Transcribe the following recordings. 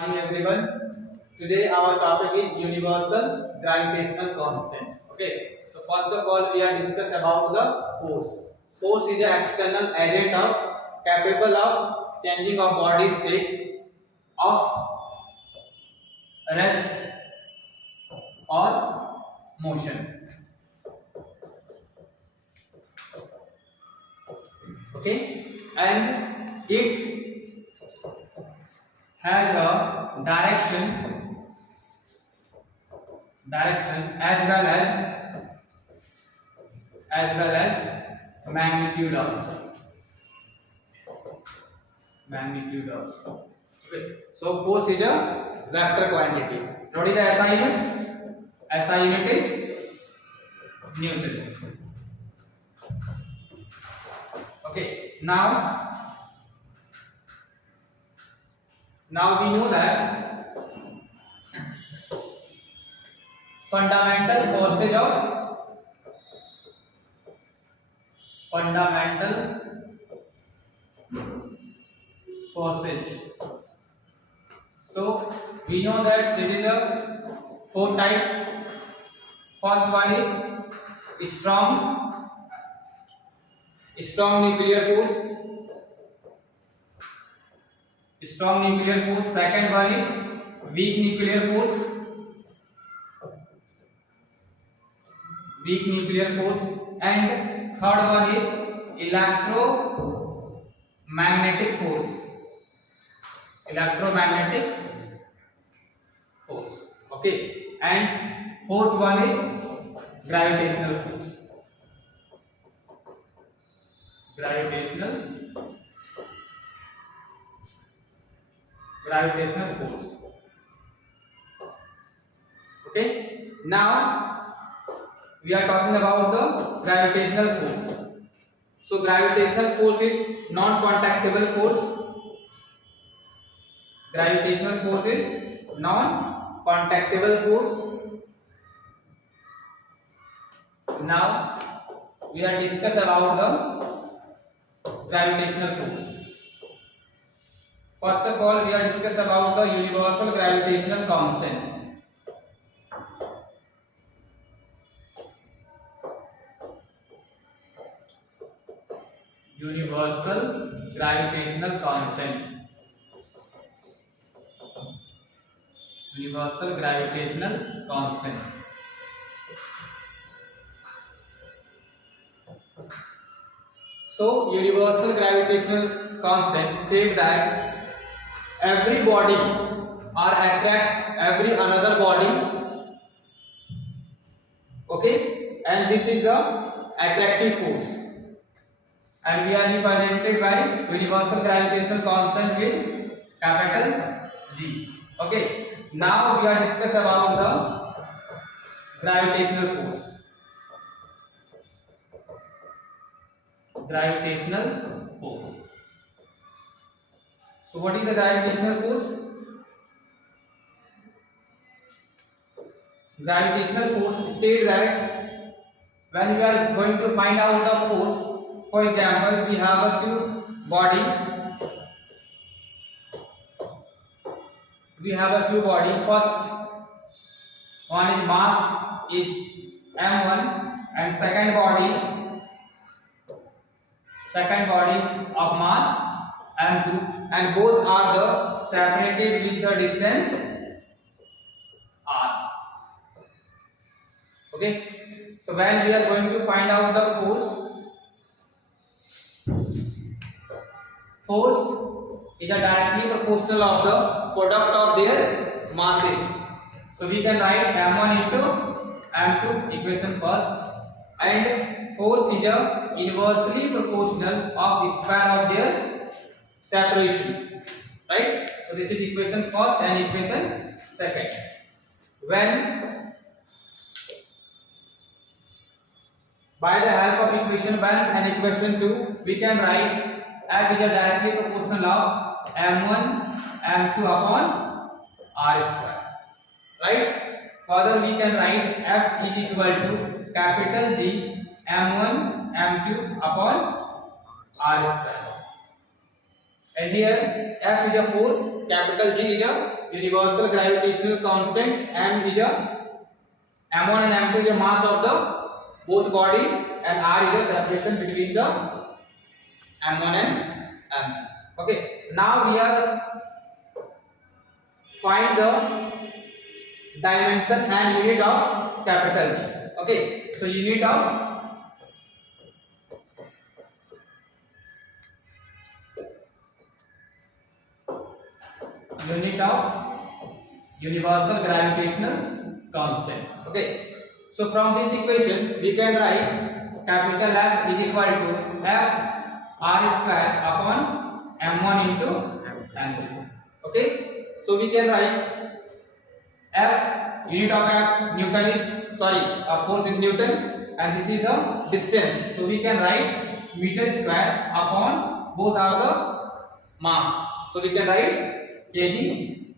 Morning everyone. Today our topic is universal gravitational constant. Okay. So first of all we are discuss about the force. Force is an external agent capable of changing a body state of rest or motion. Okay. And it has a direction as well as magnitude also. Okay. So force is a vector quantity. What is the SI unit? SI unit is Newton. Okay. Now we know that fundamental forces. So we know that there is the four types. First one is strong nuclear force. Second one is weak nuclear force. And third one is electromagnetic force. Okay. And fourth one is gravitational force. Okay. Now we are talking about the gravitational force. So gravitational force is non-contactable force. Now we are discuss about the gravitational force. First of all, we are discuss about the universal gravitational constant. Universal gravitational constant. So universal gravitational constant states that every body or attract every another body. Okay, and this is the attractive force, and we are represented by universal gravitational constant with capital G. Okay, now we are discuss about the gravitational force. So what is the gravitational force? Gravitational force states that when we are going to find out the force, for example, we have a two body. First one is mass is m1, and second body of mass m2, and both are the separated with the distance r. Okay, so when we are going to find out the force is directly proportional of the product of their masses. So we can write m1 into m2 equation first, and force is inversely proportional of square of their separation, right? So this is equation first and equation second. When by the help of equation 1 and equation 2, we can write F is directly proportional of m1 m2 upon r square, right? Further we can write F is equal to capital G m1 m2 upon r square. and here F is a force, capital G is a universal gravitational constant, M is a M1 and M2 is a mass of the both bodies, and R is a separation between the M1 and M2. Okay, now we are find the dimension and unit of capital G. Okay, so unit of universal gravitational constant. Okay, so from this equation we can write capital F is equal to F R square upon M1 into M2. Okay, so we can write F, unit of F, Newton is, sorry, force is Newton, and this is the distance. So we can write meter square upon both are the mass. So we can write kg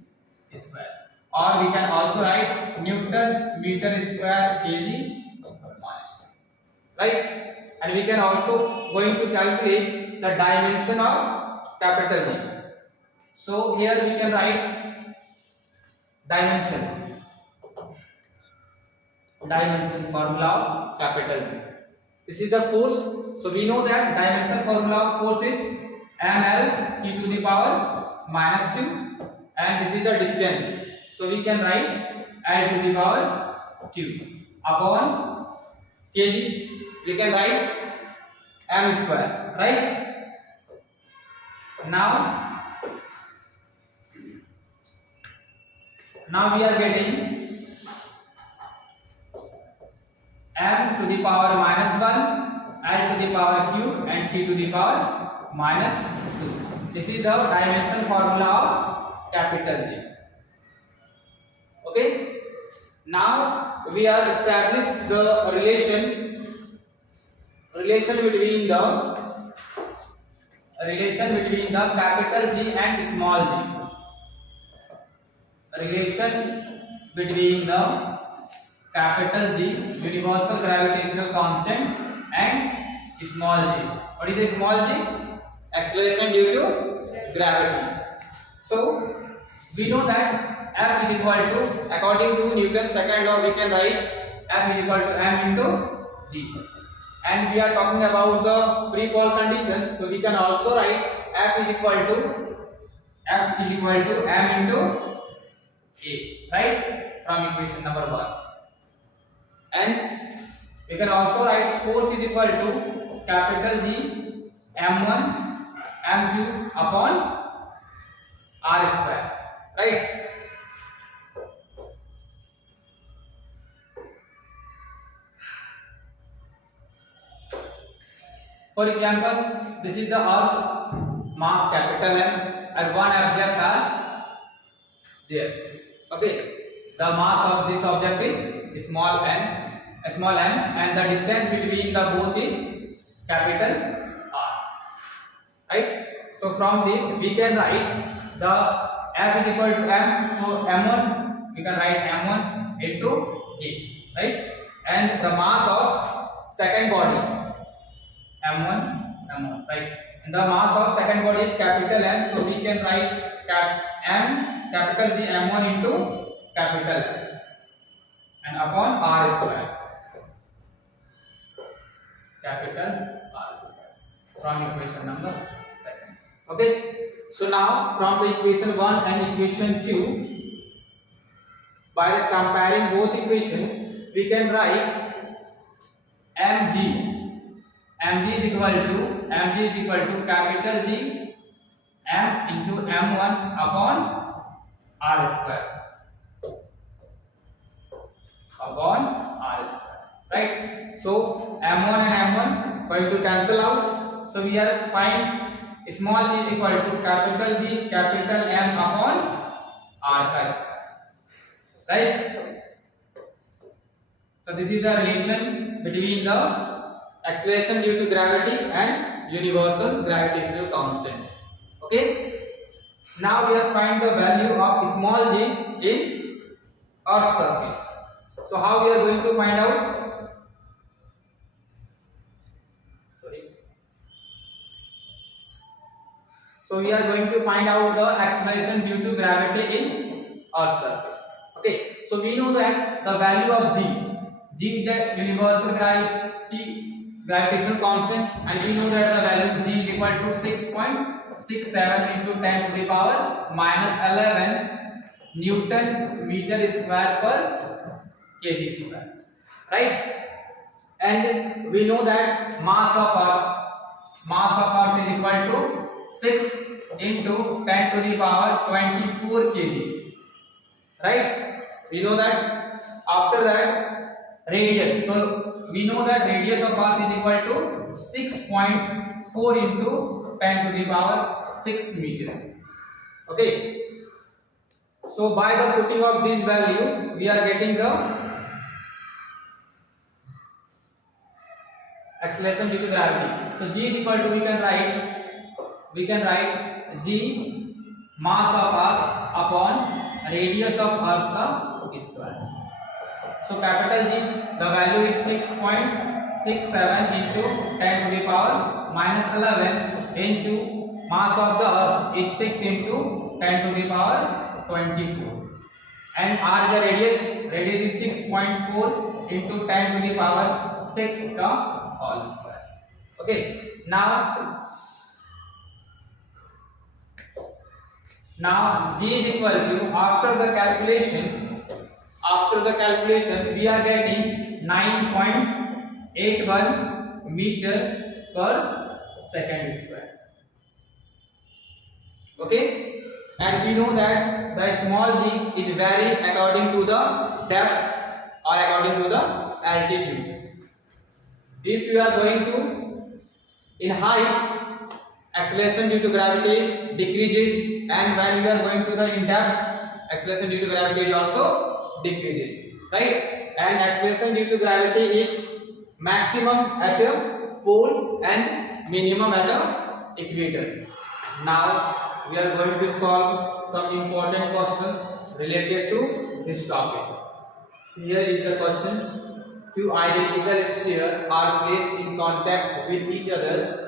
square, or we can also write Newton meter square kg mass. Right? And we can also going to calculate the dimension of capital G. So here we can write dimension formula of capital G. This is the force. So we know that dimension formula of force is ml t to the power minus 2, and this is the distance. So we can write l to the power 2 upon kg. We can write m square, right? Now we are getting m to the power minus 1, l to the power cube, and t to the power minus 2. This is the dimension formula of capital G. Okay. Now we are established the relation between the capital G and small g. Relation between the capital G, universal gravitational constant, and small g. What is the small g? Acceleration due to gravity. So we know that F is equal to, according to Newton's second law, we can write F is equal to m into g. And we are talking about the free fall condition, so we can also write F is equal to m into a, right, from equation number 1. And we can also write force is equal to capital G m1 m2 upon r square, right? For example, this is the earth, mass capital M, and one object are there. Okay, the mass of this object is small m, and the distance between the both is capital R. Right? So from this we can write the F is equal to m. So m1 we can write m1 into a, right? And the mass of second body m1, right? And the mass of second body is capital M. So we can write capital G m1 into capital M, and upon r square, capital R square, from equation number 2. Okay. So now from the equation 1 and equation 2, by comparing both equations, we can write mg is equal to capital G m into m1 upon r square, right? So m1 and m1 going to cancel out, so we are find small g is equal to capital G capital M upon r square, right? So this is the relation between the acceleration due to gravity and universal gravitational constant. Okay. Now we have find the value of small g in Earth's surface. So how we are going to find out? So we are going to find out the acceleration due to gravity in Earth's surface. Okay, so we know that the value of G is a universal gravitational constant, and we know that the value of G is equal to 6.67 into 10 to the power minus 11 Newton meter square per kg square, right? And we know that mass of Earth is equal to 6 into 10 to the power 24 kg, right? We know that. After that, radius. So we know that radius of Earth is equal to 6.4 into 10 to the power 6 meter. Okay. So by the putting of this value, we are getting the acceleration due to gravity. So G is equal to, we can write G mass of Earth upon radius of Earth का square. So capital G, the value is 6.67 into 10 to the power minus 11 into mass of the Earth is 6 into 10 to the power 24, and R is the radius is 6.4 into 10 to the power 6 का whole square. Okay, now G is equal to, after the calculation we are getting 9.81 meter per second square. Okay, and we know that the small g is vary according to the depth or according to the altitude. If you are going to in height, acceleration due to gravity decreases, and when you are going to the in depth, acceleration due to gravity also decreases, right? And acceleration due to gravity is maximum at a pole and minimum at a equator. Now we are going to solve some important questions related to this topic. So here is the questions. Two identical spheres are placed in contact with each other.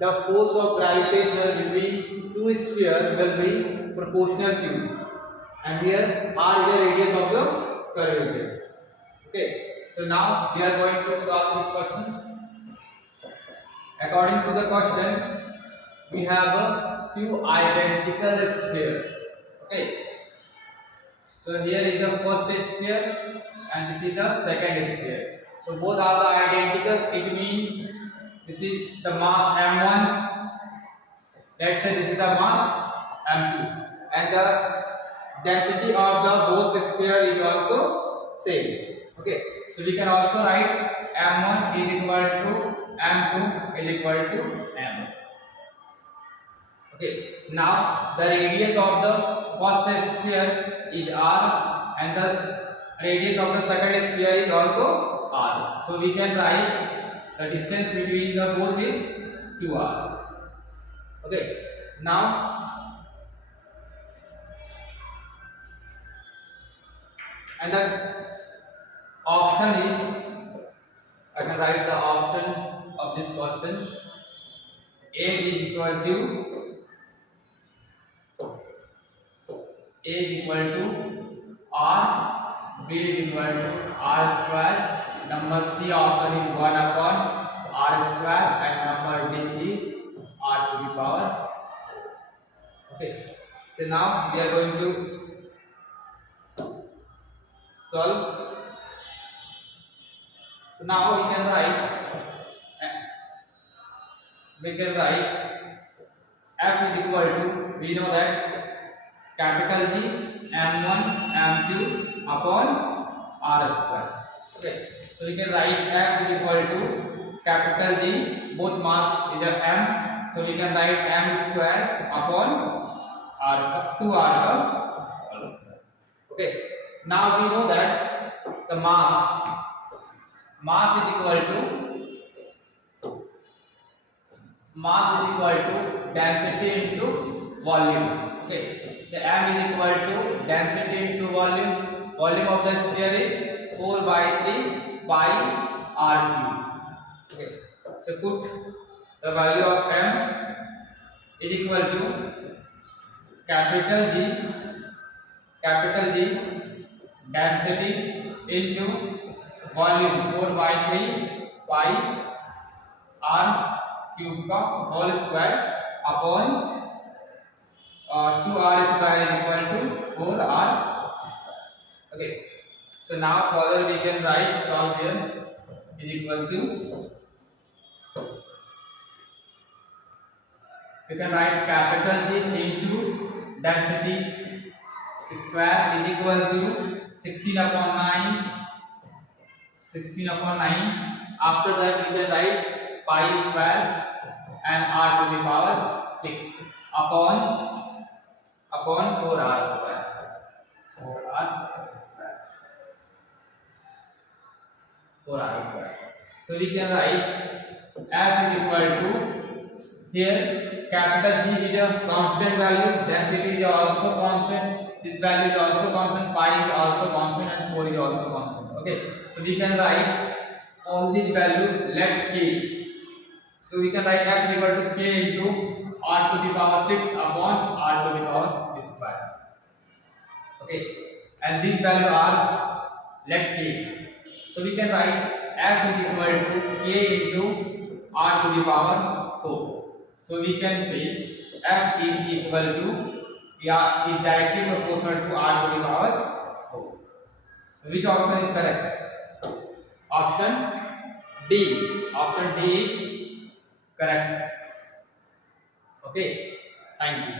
The force of gravitational between two spheres will be proportional to, and here R is the radius of the curvature. Okay, so now we are going to solve these questions. According to the question, we have two identical spheres. Okay, so here is the first sphere and this is the second sphere. So both are the identical. It means this is the mass m1. Let's say this is the mass m2, and the density of the both sphere is also same. Okay, so we can also write m1 is equal to m2 is equal to m. Okay, now the radius of the first sphere is r, and the radius of the second sphere is also r. So we can write the distance between the both is 2r. Okay, now and the option is, I can write the option of this question. A is equal to r, b is equal to r square. Number C option is 1 upon r square, and number D is r to the power. Okay, so now we are going to solve. So now we can write F is equal to, we know that capital G m1 m2 upon r square. Okay, so we can write F is equal to capital G, both mass is a m, so we can write m square upon r 2r whole square. Okay, now we know that the mass is equal to density into volume. Okay, so m is equal to density into volume. Volume of the sphere is 4 by 3 pi r cubed. Okay, so put the value of m is equal to capital G density into volume 4 by 3 pi r cube का whole square upon 2r square is equal to 4r square. Okay, so now further we can write solve here is equal to, you can write capital G into density square is equal to 16 upon 9. After that we can write pi square and r to the power 6 upon 4r square. 4r square. So we can write f is equal to, here capital G is a constant value, density is also constant, this value is also constant, pi is also constant, and 4 is also constant. Okay, so we can write all these values, let k. So we can write f is equal to k into r to the power 6 upon r to the power square. Okay, and these values are let k. So we can write f is equal to k into r to the power 4. So we can say f is equal to, is directly proportional to r to the power 4. So which option is correct? Option D. Option D is correct. Okay, thank you.